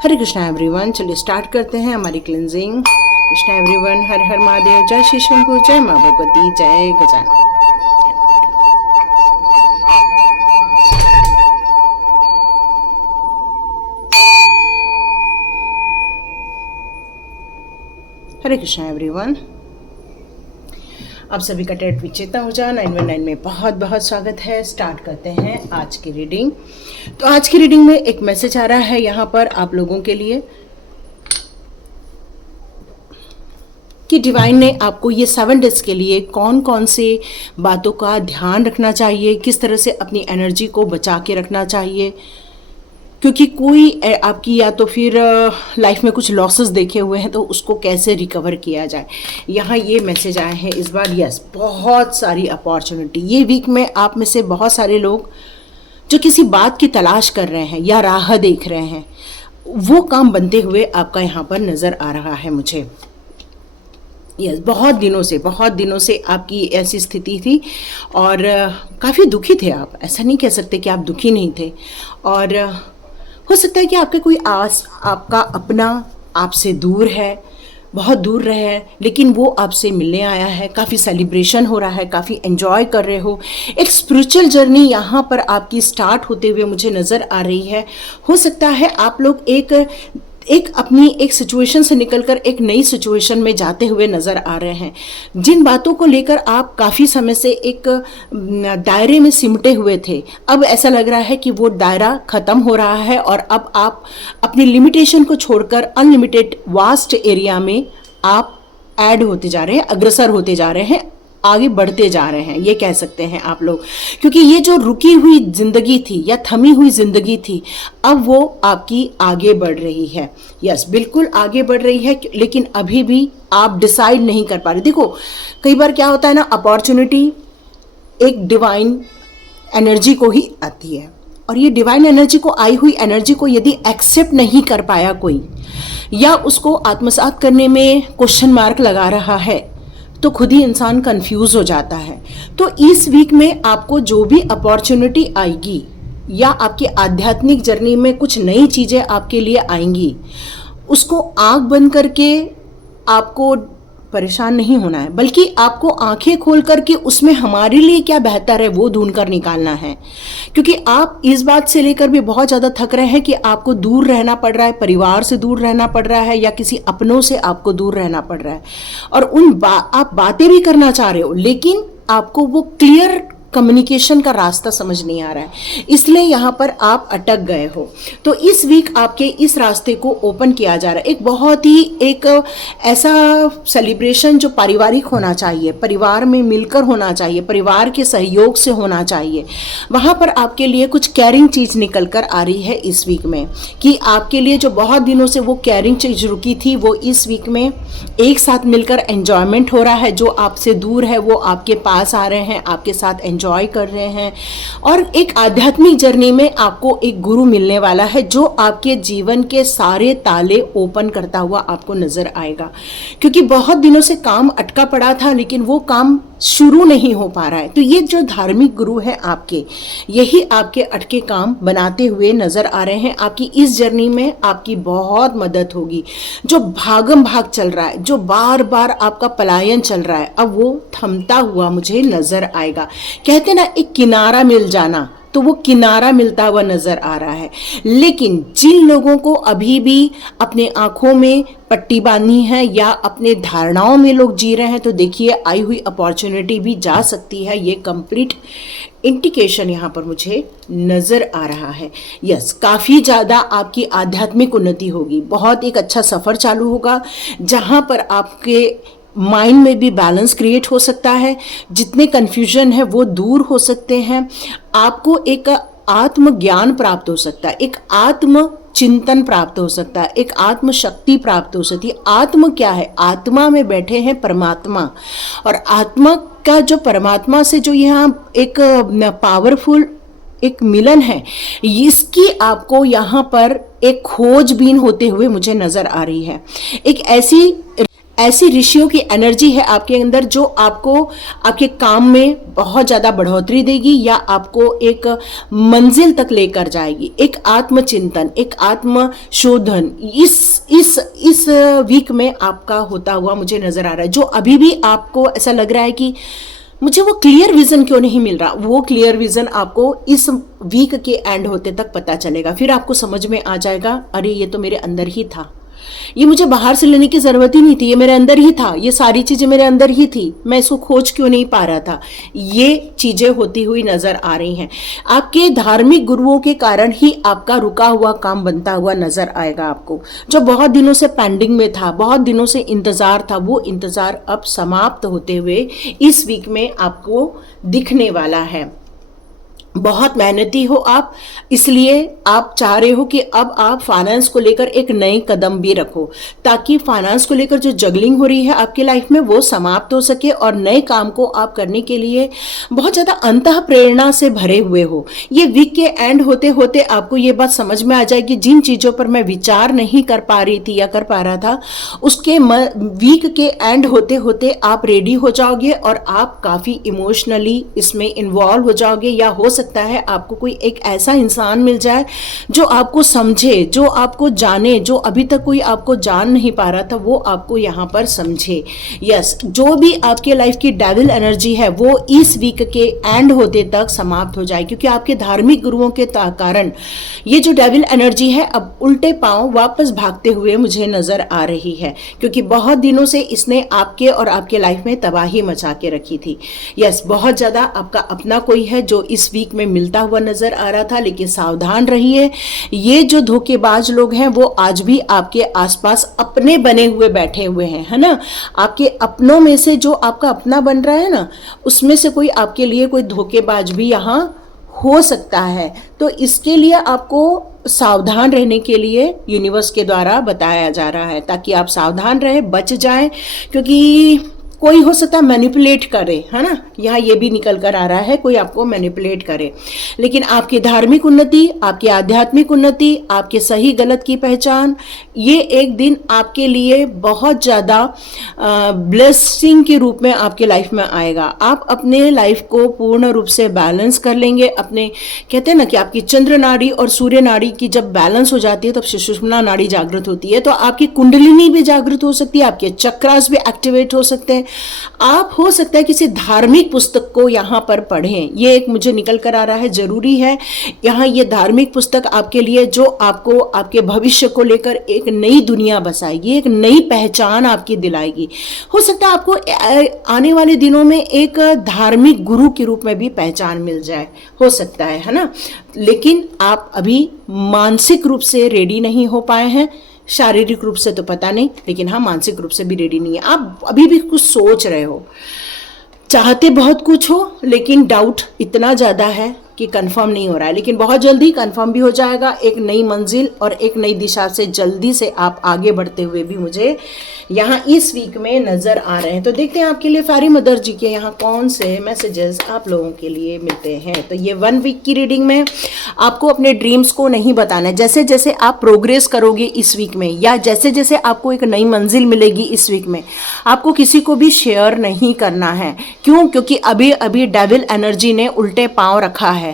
हरे Krishna everyone, चलिए start करते हैं हमारी क्लिनजिंग। कृष्णा एवरीवन, हर हर महादेव, जय श्री शंभू, जय माँ भगवती, जय गजानन। हरे कृष्णा एवरीवन, आप सभी का टेट विचेता ऊर्जा 919 में बहुत बहुत स्वागत है। स्टार्ट करते हैं आज की रीडिंग। तो आज की रीडिंग में एक मैसेज आ रहा है यहाँ पर आप लोगों के लिए कि डिवाइन ने आपको ये 7 डेज के लिए कौन कौन से बातों का ध्यान रखना चाहिए, किस तरह से अपनी एनर्जी को बचा के रखना चाहिए, क्योंकि कोई आपकी या तो फिर लाइफ में कुछ लॉसेस देखे हुए हैं तो उसको कैसे रिकवर किया जाए। यहाँ ये मैसेज आए हैं इस बार। यस, बहुत सारी अपॉर्चुनिटी ये वीक में आप में से बहुत सारे लोग जो किसी बात की तलाश कर रहे हैं या राह देख रहे हैं, वो काम बनते हुए आपका यहाँ पर नज़र आ रहा है मुझे। यस, बहुत दिनों से आपकी ऐसी स्थिति थी और काफ़ी दुखी थे आप। ऐसा नहीं कह सकते कि आप दुखी नहीं थे, और हो सकता है कि आपके कोई आपका अपना आपसे दूर है, बहुत दूर रहे है, लेकिन वो आपसे मिलने आया है। काफ़ी सेलिब्रेशन हो रहा है, काफ़ी एंजॉय कर रहे हो। एक स्पिरिचुअल जर्नी यहाँ पर आपकी स्टार्ट होते हुए मुझे नज़र आ रही है। हो सकता है आप लोग अपनी एक सिचुएशन से निकलकर एक नई सिचुएशन में जाते हुए नज़र आ रहे हैं। जिन बातों को लेकर आप काफ़ी समय से एक दायरे में सिमटे हुए थे, अब ऐसा लग रहा है कि वो दायरा ख़त्म हो रहा है और अब आप अपनी लिमिटेशन को छोड़कर अनलिमिटेड वास्ट एरिया में आप ऐड होते जा रहे हैं, अग्रसर होते जा रहे हैं, आगे बढ़ते जा रहे हैं, ये कह सकते हैं आप लोग। क्योंकि ये जो रुकी हुई जिंदगी थी या थमी हुई जिंदगी थी, अब वो आपकी आगे बढ़ रही है। यस, बिल्कुल आगे बढ़ रही है, लेकिन अभी भी आप डिसाइड नहीं कर पा रहे। देखो, कई बार क्या होता है ना, अपॉर्चुनिटी एक डिवाइन एनर्जी को ही आती है, और ये डिवाइन एनर्जी को आई हुई एनर्जी को यदि एक्सेप्ट नहीं कर पाया कोई, या उसको आत्मसात करने में क्वेश्चन मार्क लगा रहा है, तो खुद ही इंसान कंफ्यूज हो जाता है। तो इस वीक में आपको जो भी अपॉर्चुनिटी आएगी या आपकी आध्यात्मिक जर्नी में कुछ नई चीज़ें आपके लिए आएंगी, उसको आंख बंद करके आपको परेशान नहीं होना है, बल्कि आपको आंखें खोल करके उसमें हमारे लिए क्या बेहतर है वो ढूंढ कर निकालना है। क्योंकि आप इस बात से लेकर भी बहुत ज़्यादा थक रहे हैं कि आपको दूर रहना पड़ रहा है, परिवार से दूर रहना पड़ रहा है, या किसी अपनों से आपको दूर रहना पड़ रहा है, और आप बातें भी करना चाह रहे हो, लेकिन आपको वो क्लियर कम्युनिकेशन का रास्ता समझ नहीं आ रहा है, इसलिए यहाँ पर आप अटक गए हो। तो इस वीक आपके इस रास्ते को ओपन किया जा रहा है। एक बहुत ही एक ऐसा सेलिब्रेशन जो पारिवारिक होना चाहिए, परिवार में मिलकर होना चाहिए, परिवार के सहयोग से होना चाहिए, वहाँ पर आपके लिए कुछ केयरिंग चीज़ निकल कर आ रही है इस वीक में। कि आपके लिए जो बहुत दिनों से वो केयरिंग चीज़ रुकी थी, वो इस वीक में एक साथ मिलकर एन्जॉयमेंट हो रहा है। जो आपसे दूर है वो आपके पास आ रहे हैं, आपके साथ एंजॉय कर रहे हैं, और एक आध्यात्मिक जर्नी में आपको एक गुरु मिलने वाला है जो आपके जीवन के सारे ताले ओपन करता हुआ आपको नजर आएगा। क्योंकि बहुत दिनों से काम अटका पड़ा था, लेकिन वो काम शुरू नहीं हो पा रहा है। तो ये जो धार्मिक गुरु है आपके, यही आपके अटके काम बनाते हुए नजर आ रहे हैं। आपकी इस जर्नी में आपकी बहुत मदद होगी। जो भागम भाग चल रहा है, जो बार बार आपका पलायन चल रहा है, अब वो थमता हुआ मुझे नजर आएगा। कहते ना, एक किनारा मिल जाना, तो वो किनारा मिलता हुआ नजर आ रहा है। लेकिन जिन लोगों को अभी भी अपने आंखों में पट्टी बांधनी है या अपने धारणाओं में लोग जी रहे हैं, तो देखिए आई हुई अपॉर्चुनिटी भी जा सकती है। ये कंप्लीट इंडिकेशन यहाँ पर मुझे नजर आ रहा है। यस, काफ़ी ज़्यादा आपकी आध्यात्मिक उन्नति होगी। बहुत एक अच्छा सफ़र चालू होगा, जहाँ पर आपके माइंड में भी बैलेंस क्रिएट हो सकता है। जितने कन्फ्यूजन है वो दूर हो सकते हैं। आपको एक आत्मज्ञान प्राप्त हो सकता है, एक आत्म चिंतन प्राप्त हो सकता है, एक आत्म शक्ति प्राप्त हो सकती है। आत्म क्या है? आत्मा में बैठे हैं परमात्मा, और आत्मा का जो परमात्मा से जो यहाँ एक पावरफुल एक मिलन है, इसकी आपको यहाँ पर एक खोजबीन होते हुए मुझे नजर आ रही है। एक ऐसी ऋषियों की एनर्जी है आपके अंदर जो आपको आपके काम में बहुत ज़्यादा बढ़ोतरी देगी या आपको एक मंजिल तक लेकर जाएगी। एक आत्मचिंतन, एक आत्मशोधन इस वीक में आपका होता हुआ मुझे नजर आ रहा है। जो अभी भी आपको ऐसा लग रहा है कि मुझे वो क्लियर विजन क्यों नहीं मिल रहा, वो क्लियर विजन आपको इस वीक के एंड होते तक पता चलेगा। फिर आपको समझ में आ जाएगा, अरे ये तो मेरे अंदर ही था, ये मुझे बाहर से लेने की जरूरत ही नहीं थी, ये मेरे अंदर ही था, ये सारी चीजें मेरे अंदर ही थी, मैं इसको खोज क्यों नहीं पा रहा था। ये चीजें होती हुई नजर आ रही हैं। आपके धार्मिक गुरुओं के कारण ही आपका रुका हुआ काम बनता हुआ नजर आएगा आपको। जो बहुत दिनों से पेंडिंग में था, बहुत दिनों से इंतजार था, वो इंतजार अब समाप्त होते हुए इस वीक में आपको दिखने वाला है। बहुत मेहनती हो आप, इसलिए आप चाह रहे हो कि अब आप फाइनेंस को लेकर एक नए कदम भी रखो, ताकि फाइनेंस को लेकर जो जगलिंग हो रही है आपकी लाइफ में वो समाप्त हो सके और नए काम को आप करने के लिए बहुत ज़्यादा अंतः प्रेरणा से भरे हुए हो। ये वीक के एंड होते होते आपको ये बात समझ में आ जाएगी, जिन चीज़ों पर मैं विचार नहीं कर पा रही थी या कर पा रहा था, उसके वीक के एंड होते होते आप रेडी हो जाओगे और आप काफ़ी इमोशनली इसमें इन्वॉल्व हो जाओगे। या हो सकता है आपको कोई एक ऐसा इंसान मिल जाए जो आपको समझे, जो आपको जाने, जो अभी तक कोई आपको जान नहीं पा रहा था वो आपको यहाँ पर समझे। यस, जो भी आपके लाइफ की डेविल एनर्जी है वो इस वीक के एंड होते तक समाप्त हो जाए, क्योंकि आपके धार्मिक गुरुओं के कारण ये जो डेविल एनर्जी है अब उल्टे पांव वापस भागते हुए मुझे नजर आ रही है, क्योंकि बहुत दिनों से इसने आपके और आपके लाइफ में तबाही मचा के रखी थी। यस, बहुत ज्यादा आपका अपना कोई है जो इस वीक में मिलता हुआ नजर आ रहा था, लेकिन सावधान रहिए, ये जो धोखेबाज लोग हैं वो आज भी आपके आसपास अपने बने हुए बैठे हुए हैं, है ना। आपके अपनों में से जो आपका अपना बन रहा है ना, उसमें से कोई आपके लिए कोई धोखेबाज भी यहाँ हो सकता है। तो इसके लिए आपको सावधान रहने के लिए यूनिवर्स के द्वारा बताया जा रहा है, ताकि आप सावधान रहे, बच जाएं, क्योंकि कोई हो सकता है मैनिपुलेट करे, है ना। यहाँ ये भी निकल कर आ रहा है, कोई आपको मैनिपुलेट करे। लेकिन आपकी धार्मिक उन्नति, आपकी आध्यात्मिक उन्नति, आपके सही गलत की पहचान, ये एक दिन आपके लिए बहुत ज़्यादा ब्लेसिंग के रूप में आपके लाइफ में आएगा। आप अपने लाइफ को पूर्ण रूप से बैलेंस कर लेंगे। अपने कहते हैं ना कि आपकी चंद्र नाड़ी और सूर्य नाड़ी की जब बैलेंस हो जाती है तब सुषुम्ना नाड़ी जागृत होती है, तो आपकी कुंडलिनी भी जागृत हो सकती है, आपके चक्रास भी एक्टिवेट हो सकते हैं। आप हो सकता है किसी धार्मिक पुस्तक को यहाँ पर पढ़ें, ये एक मुझे निकल कर आ रहा है, जरूरी है। यहाँ ये धार्मिक पुस्तक आपके लिए जो आपको आपके भविष्य को लेकर एक नई दुनिया बसाएगी, एक नई पहचान आपकी दिलाएगी। हो सकता है आपको आने वाले दिनों में एक धार्मिक गुरु के रूप में भी पहचान मिल जाए, हो सकता है ना। लेकिन आप अभी मानसिक रूप से रेडी नहीं हो पाए हैं, शारीरिक रूप से तो पता नहीं, लेकिन हाँ मानसिक रूप से भी रेडी नहीं है। आप अभी भी कुछ सोच रहे हो, चाहते बहुत कुछ हो, लेकिन डाउट इतना ज़्यादा है कि कंफर्म नहीं हो रहा है, लेकिन बहुत जल्दी कंफर्म भी हो जाएगा। एक नई मंजिल और एक नई दिशा से जल्दी से आप आगे बढ़ते हुए भी मुझे यहाँ इस वीक में नज़र आ रहे हैं। तो देखते हैं आपके लिए फेरी मदर जी के यहाँ कौन से मैसेजेस आप लोगों के लिए मिलते हैं। तो ये 1 वीक की रीडिंग में आपको अपने ड्रीम्स को नहीं बताना है। जैसे जैसे आप प्रोग्रेस करोगे इस वीक में, या जैसे जैसे आपको एक नई मंजिल मिलेगी इस वीक में, आपको किसी को भी शेयर नहीं करना है। क्यों? क्योंकि अभी अभी डेविल एनर्जी ने उल्टे पांव रखा है।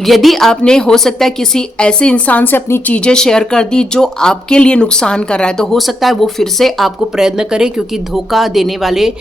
यदि आपने हो सकता है किसी ऐसे इंसान से अपनी चीजें शेयर कर दी जो आपके लिए नुकसान कर रहा है, तो हो सकता है वो फिर से आपको प्रयत्न करे, क्योंकि धोखा देने वाले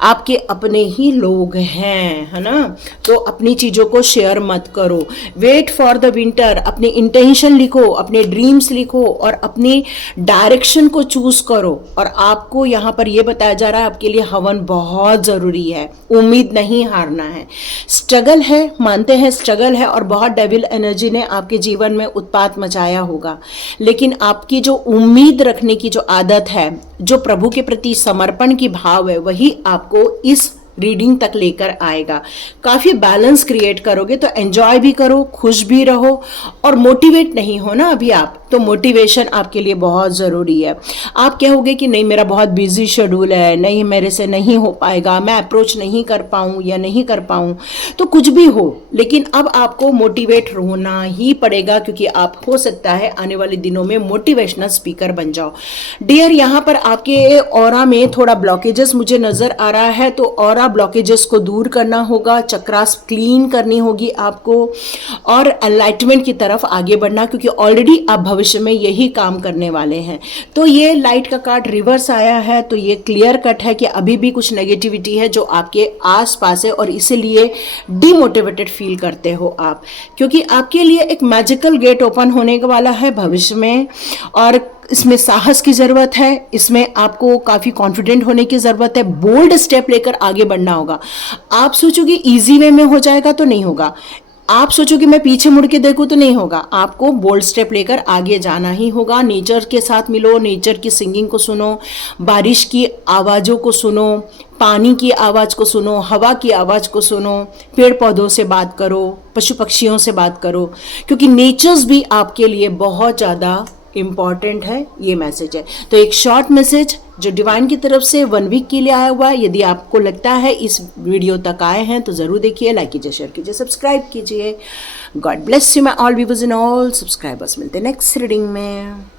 आपके अपने ही लोग हैं, है ना। तो अपनी चीजों को शेयर मत करो। वेट फॉर द विंटर, अपने इंटेंशन लिखो, अपने ड्रीम्स लिखो और अपनी डायरेक्शन को चूज करो। और आपको यहाँ पर यह बताया जा रहा है आपके लिए हवन बहुत जरूरी है। उम्मीद नहीं हारना है। स्ट्रगल है, मानते हैं स्ट्रगल है, और बहुत डेविल एनर्जी ने आपके जीवन में उत्पात मचाया होगा, लेकिन आपकी जो उम्मीद रखने की जो आदत है, जो प्रभु के प्रति समर्पण की भाव है, वही आपको इस रीडिंग तक लेकर आएगा। काफी बैलेंस क्रिएट करोगे तो एंजॉय भी करो, खुश भी रहो और मोटिवेट नहीं हो ना अभी आप, तो मोटिवेशन आपके लिए बहुत ज़रूरी है। आप कहोगे कि नहीं मेरा बहुत बिजी शेड्यूल है, नहीं मेरे से नहीं हो पाएगा, मैं अप्रोच नहीं कर पाऊँ या नहीं कर पाऊँ, तो कुछ भी हो, लेकिन अब आपको मोटिवेट होना ही पड़ेगा, क्योंकि आप हो सकता है आने वाले दिनों में मोटिवेशनल स्पीकर बन जाओ। डियर, यहाँ पर आपके ऑरा में थोड़ा ब्लॉकेजेस मुझे नज़र आ रहा है, तो ऑरा ब्लॉकेजेस को दूर करना होगा, चक्रास क्लीन करनी होगी आपको, और एनलाइटमेंट की तरफ आगे बढ़ना, क्योंकि ऑलरेडी आप भविष्य में यही काम करने वाले हैं। तो ये लाइट का कार्ड रिवर्स आया है, तो ये क्लियर कट है कि अभी भी कुछ नेगेटिविटी है जो आपके आसपास है, और इसीलिए डिमोटिवेटेड फील करते हो आप, क्योंकि आपके लिए एक मैजिकल गेट ओपन होने वाला है भविष्य में, और इसमें साहस की ज़रूरत है, इसमें आपको काफ़ी कॉन्फिडेंट होने की ज़रूरत है, बोल्ड स्टेप लेकर आगे बढ़ना होगा। आप सोचोगे इजी वे में हो जाएगा, तो नहीं होगा। आप सोचोगे मैं पीछे मुड़ के देखूं, तो नहीं होगा। आपको बोल्ड स्टेप लेकर आगे जाना ही होगा। नेचर के साथ मिलो, नेचर की सिंगिंग को सुनो, बारिश की आवाज़ों को सुनो, पानी की आवाज़ को सुनो, हवा की आवाज़ को सुनो, पेड़ पौधों से बात करो, पशु पक्षियों से बात करो, क्योंकि नेचर्स भी आपके लिए बहुत ज़्यादा इम्पॉर्टेंट है। ये मैसेज है। तो एक शॉर्ट मैसेज जो डिवाइन की तरफ से 1 वीक के लिए आया हुआ है। यदि आपको लगता है इस वीडियो तक आए हैं तो ज़रूर देखिए, लाइक कीजिए, शेयर कीजिए, सब्सक्राइब कीजिए। God bless you my all viewers and all subscribers. मिलते हैं नेक्स्ट रीडिंग में।